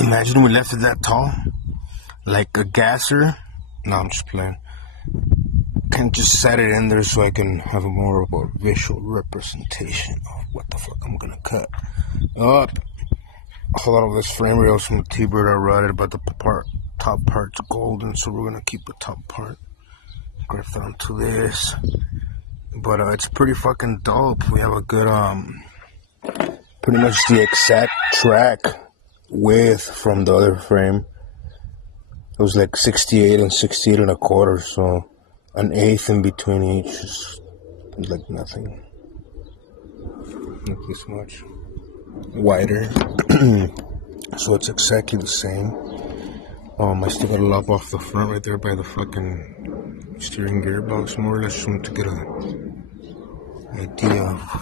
Imagine we left it that tall, like a gasser. No, I'm just playing. Can just set it in there so I can have a more of a visual representation of what the fuck I'm gonna cut up. A lot of this frame rails from the T-Bird are rotted, but the top part's golden, so we're gonna keep the top part. Graft it onto this, but it's pretty fucking dope. We have a good pretty much the exact track width from the other frame. It was like 68 and 68 and a quarter, so an eighth in between each is like nothing. Not this much wider. So it's exactly the same. I still got a lop off the front right there by the fucking steering gearbox, more or less. Just wanted to get an idea of